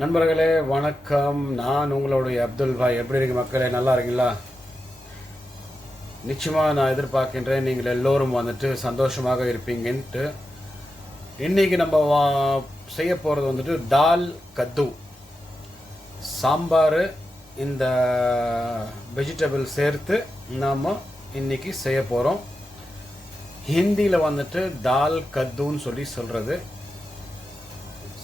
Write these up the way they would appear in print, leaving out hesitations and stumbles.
நண்பர்களே வணக்கம். நான் உங்களுடைய அப்துல் பாய். எப்படி இருக்கு மக்களே? நல்லா இருக்கீங்களா? நிச்சயமாக நான் எதிர்பார்க்கின்றேன் நீங்கள் எல்லோரும் வந்துட்டு சந்தோஷமாக இருப்பீங்கன்ட்டு. இன்றைக்கி நம்ம செய்ய போகிறது வந்துட்டு தால் கத்து சாம்பார். இந்த வெஜிடபிள் சேர்த்து நாம் இன்றைக்கி செய்ய போகிறோம். ஹிந்தியில் வந்துட்டு தால் கத்துன்னு சொல்லி சொல்கிறது.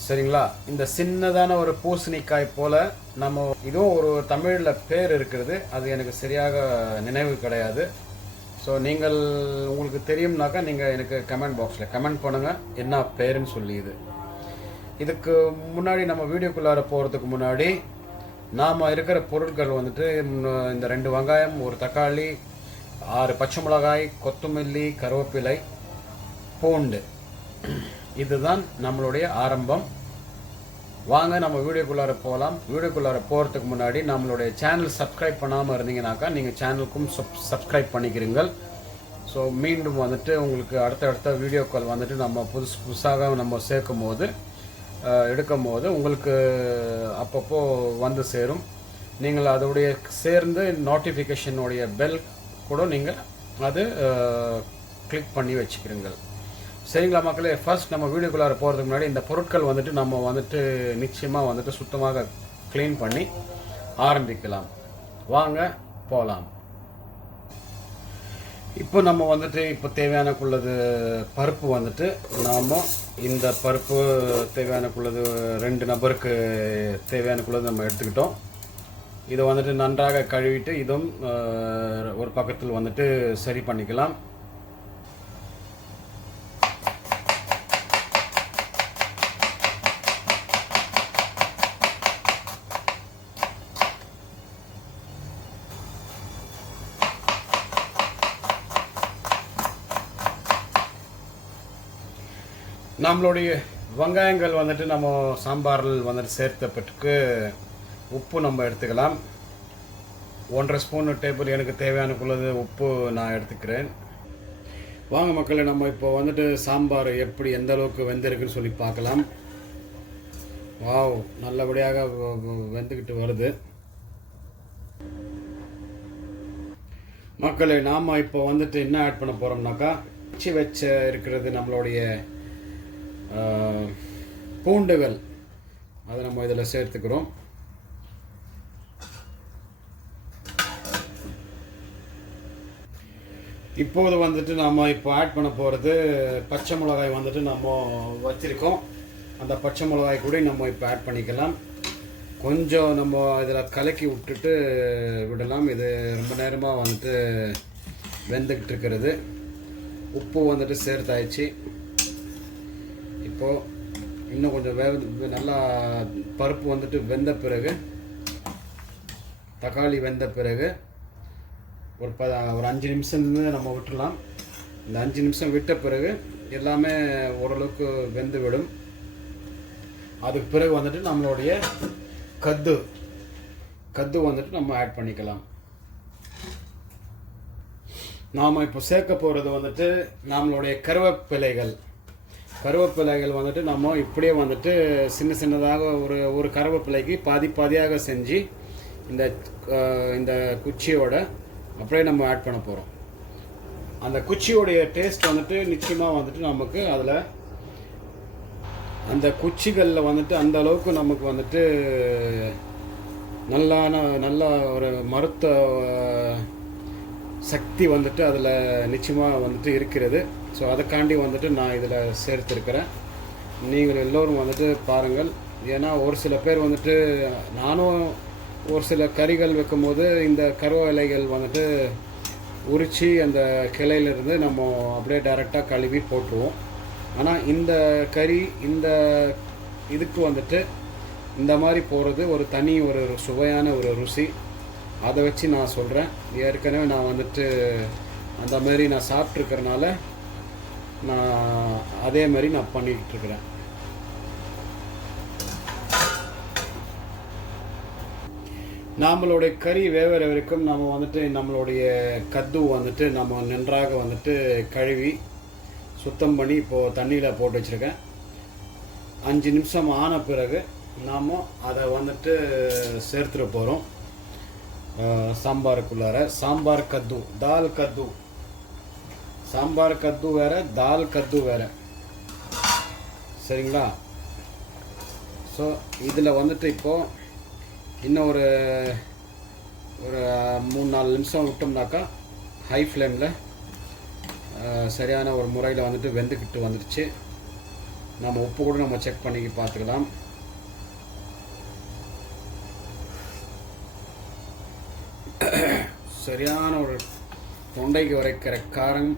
சரிங்களா? இந்த சின்னதான ஒரு பூசணிக்காய் போல் நம்ம இதுவும் ஒரு தமிழில் பேர் இருக்கிறது. அது எனக்கு சரியாக நினைவு கிடையாது. ஸோ நீங்கள் உங்களுக்கு தெரியும்னாக்கா நீங்கள் எனக்கு கமெண்ட் பாக்ஸில் கமெண்ட் பண்ணுங்கள் என்ன பேருன்னு சொல்லி. இதுக்கு முன்னாடி நம்ம வீடியோக்குள்ளார போகிறதுக்கு முன்னாடி நாம் இருக்கிற பொருட்கள் வந்துட்டு இந்த 2 வெங்காயம், 1 தக்காளி, 6 பச்சை மிளகாய், கொத்தமல்லி, கருவேப்பிலை, பூண்டு. இதுதான் நம்மளுடைய ஆரம்பம். வாங்க நம்ம வீடியோக்குள்ளார போகலாம். வீடியோக்குள்ளார போகிறதுக்கு முன்னாடி நம்மளுடைய சேனல் சப்ஸ்கிரைப் பண்ணாமல் இருந்தீங்கன்னாக்கா நீங்கள் சேனலுக்கும் சப்ஸ்கிரைப் பண்ணிக்கிறீங்கள். ஸோ மீண்டும் வந்துட்டு உங்களுக்கு அடுத்தடுத்த வீடியோக்கள் வந்துட்டு நம்ம புதுசாக நம்ம சேர்க்கும் போது எடுக்கும் போது உங்களுக்கு அப்பப்போ வந்து சேரும். நீங்கள் அதோடைய சேர்ந்து நோட்டிஃபிகேஷனுடைய பெல் கூட நீங்கள் அது கிளிக் பண்ணி வச்சுக்கிறீங்கள். சரிங்களா மக்களே? ஃபர்ஸ்ட் நம்ம வீடியோக்குள்ளார போகிறதுக்கு முன்னாடி இந்த பொருட்கள் வந்துட்டு நம்ம வந்துட்டு நிச்சயமாக வந்துட்டு சுத்தமாக க்ளீன் பண்ணி ஆரம்பிக்கலாம். வாங்க போகலாம். இப்போ நம்ம வந்துட்டு தேவையானக்குள்ளது பருப்பு வந்துட்டு நாம் இந்த பருப்பு தேவையானக்குள்ளது 2 நபருக்கு தேவையானக்குள்ளது நம்ம எடுத்துக்கிட்டோம். இதை வந்துட்டு நன்றாக கழுவிட்டு இதுவும் ஒரு பக்கத்தில் வந்துட்டு சரி பண்ணிக்கலாம். நம்மளுடைய வெங்காயங்கள் வந்துட்டு நம்ம சாம்பாரில் வந்துட்டு சேர்த்தப்பட்டுக்கு உப்பு நம்ம எடுத்துக்கலாம். 1.5 ஸ்பூன் டேபிள் எனக்கு தேவையானக்குள்ளது உப்பு நான் எடுத்துக்கிறேன். வாங்க மக்களே, நம்ம இப்போ வந்துட்டு சாம்பார் எப்படி எந்த அளவுக்கு வெந்திருக்குன்னு சொல்லி பார்க்கலாம். வாவ், நல்லபடியாக வெந்துக்கிட்டு வருது மக்களே. நாம் இப்போ வந்துட்டு என்ன ஆட் பண்ண போகிறோம்னாக்கா வச்ச இருக்கிறது நம்மளுடைய பூண்டுகள். அதை நம்ம இதில் சேர்த்துக்கிறோம். இப்போது வந்துட்டு நாம் இப்போ ஆட் பண்ண போகிறது பச்சை மிளகாய் வந்துட்டு நம்ம வச்சுருக்கோம். அந்த பச்சை மிளகாய் கூட நம்ம இப்போ ஆட் பண்ணிக்கலாம். கொஞ்சம் நம்ம இதில் கலக்கி விட்டுட்டு விடலாம். இது ரொம்ப நேரமாக வந்துட்டு வெந்துக்கிட்டு இருக்கிறது. உப்பு வந்துட்டு சேர்த்தாயிடுச்சு. இப்போது இன்னும் கொஞ்சம் நல்லா பருப்பு வந்துட்டு வெந்த பிறகு, தக்காளி வெந்த பிறகு ஒரு 5 நிமிஷம் நம்ம விட்டுடலாம். இந்த 5 நிமிஷம் விட்ட பிறகு எல்லாமே ஓரளவுக்கு வெந்து விடும். அதுக்கு பிறகு வந்துட்டு நம்மளுடைய கத்து வந்துட்டு நம்ம ஆட் பண்ணிக்கலாம். நாம் இப்போ சேர்க்க போகிறது வந்துட்டு நம்மளுடைய கருவேப்பிலைகள் வந்துட்டு நம்ம இப்படியே வந்துட்டு சின்னதாக ஒரு கருவேப்பிலைக்கு பாதியாக செஞ்சு இந்த குச்சியோட அப்படியே நம்ம ஆட் பண்ண போகிறோம். அந்த குச்சியோடைய டேஸ்ட் வந்துட்டு நிச்சயமாக வந்துட்டு நமக்கு அதில் அந்த குச்சிகளில் வந்துட்டு அந்த அளவுக்கு நமக்கு வந்துட்டு நல்ல ஒரு மருத்துவ சக்தி வந்துட்டு அதில் நிச்சயமாக வந்துட்டு இருக்கிறது. ஸோ அதுக்காண்டி வந்துட்டு நான் இதில் சேர்த்துருக்கிறேன். நீங்கள் எல்லோரும் வந்துட்டு பாருங்கள். ஏன்னா ஒரு சில பேர் வந்துட்டு, நானும் ஒரு சில கறிகள் வைக்கும்போது இந்த கருவேலைகள் வந்துட்டு உரித்து அந்த கிளையிலிருந்து நம்ம அப்படியே டைரெக்டாக கழுவி போட்டுருவோம். ஆனால் இந்த கறி இதுக்கு வந்துட்டு இந்த மாதிரி போகிறது ஒரு தனி ஒரு சுவையான ஒரு ருசி. அதை வச்சு நான் சொல்கிறேன். ஏற்கனவே நான் வந்துட்டு அந்த மாதிரி நான் சாப்பிட்ருக்கறனால நான் அதே மாதிரி நான் பண்ணிக்கிட்டு இருக்கிறேன். நம்மளுடைய கறி வேகிற வரைக்கும் நம்ம வந்துட்டு நம்மளுடைய கத்து வந்துட்டு நம்ம நன்றாக வந்துட்டு கழுவி சுத்தம் பண்ணி இப்போது தண்ணியில் போட்டு வச்சுருக்கேன். 5 நிமிஷம் ஆன பிறகு நாம் அதை வந்துட்டு சேர்த்துட போகிறோம் சாம்பாருக்குள்ளார. சாம்பார் கத்து, தால் கத்து. சாம்பார் கத்து வேறு, தால் கத்து வேறு, சரிங்களா? ஸோ இதில் வந்துட்டு இப்போது இன்னும் ஒரு 3-4 நிமிஷம் விட்டோம்னாக்கா ஹை ஃப்ளேமில் சரியான ஒரு முறையில் வந்துட்டு வெந்துக்கிட்டு வந்துடுச்சு. நம்ம உப்பு கூட நம்ம செக் பண்ணி பார்த்துக்கலாம். சரியான ஒரு தொண்டைக்கு வரைக்கிற காரம்,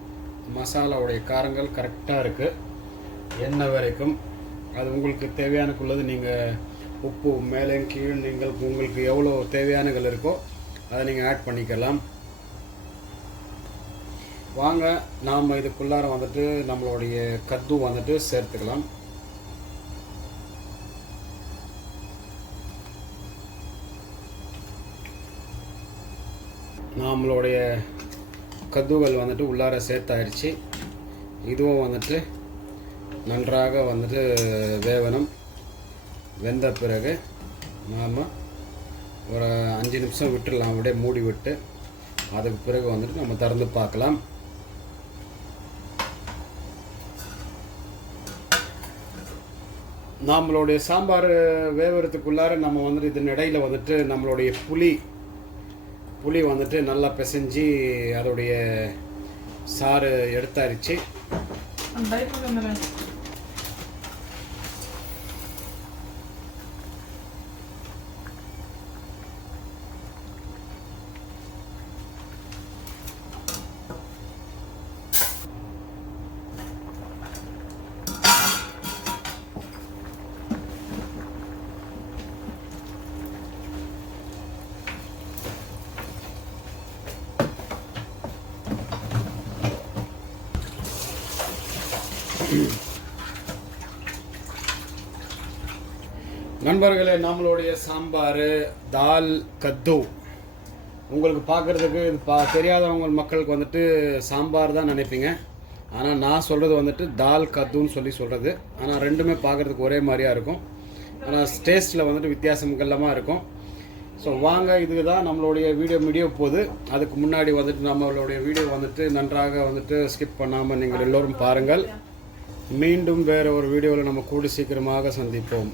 மசாலாவுடைய காரங்கள் கரெக்டாக இருக்குது. எண்ணெய் வரைக்கும் அது உங்களுக்கு தேவையானக்குள்ளது நீங்கள் உப்பு மேலே கீழ் நீங்கள் உங்களுக்கு எவ்வளோ தேவையானகள் இருக்கோ அதை நீங்கள் ஆட் பண்ணிக்கலாம். வாங்க நாம் இதுக்குள்ளார வந்துட்டு நம்மளுடைய கத்து வந்துட்டு சேர்த்துக்கலாம். நம்மளுடைய கத்துகள் வந்துட்டு உள்ளார சேர்த்தாயிடுச்சு. இதுவும் வந்துட்டு நன்றாக வந்துட்டு வேவணும். வெந்த பிறகு நாம் ஒரு 5 நிமிஷம் விட்டுடலாம், அப்படியே மூடி விட்டு. அதுக்கு பிறகு வந்துட்டு நம்ம திறந்து பார்க்கலாம். நம்மளுடைய சாம்பார் வேவறதுக்குள்ளார நம்ம வந்துட்டு இதன் இடையில் வந்துட்டு நம்மளுடைய புளி வந்துட்டு நல்லா பிசைஞ்சு அதோடைய சாறு எடுத்தாரிச்சு. நண்பர்களே, நம்மளுடைய சாம்பார் தால் கத்து உங்களுக்கு பார்க்குறதுக்கு இது தெரியாதவங்க மக்களுக்கு வந்துட்டு சாம்பார் தான் நினைப்பீங்க. ஆனால் நான் சொல்கிறது வந்துட்டு தால் கத்துன்னு சொல்கிறது. ஆனால் ரெண்டுமே பார்க்குறதுக்கு ஒரே மாதிரியாக இருக்கும். ஆனால் டேஸ்ட்டில் வந்துட்டு வித்தியாசங்கள்லாமா இருக்கும். ஸோ வாங்க, இதுக்கு தான் நம்மளுடைய வீடியோ போகுது. அதுக்கு முன்னாடி வந்துட்டு நம்மளுடைய வீடியோ வந்துட்டு நன்றாக வந்துட்டு ஸ்கிப் பண்ணாமல் நீங்கள் எல்லோரும் பாருங்கள். மீண்டும் வேறு ஒரு வீடியோவில் நம்ம கூடி சீக்கிரமாக சந்திப்போம்.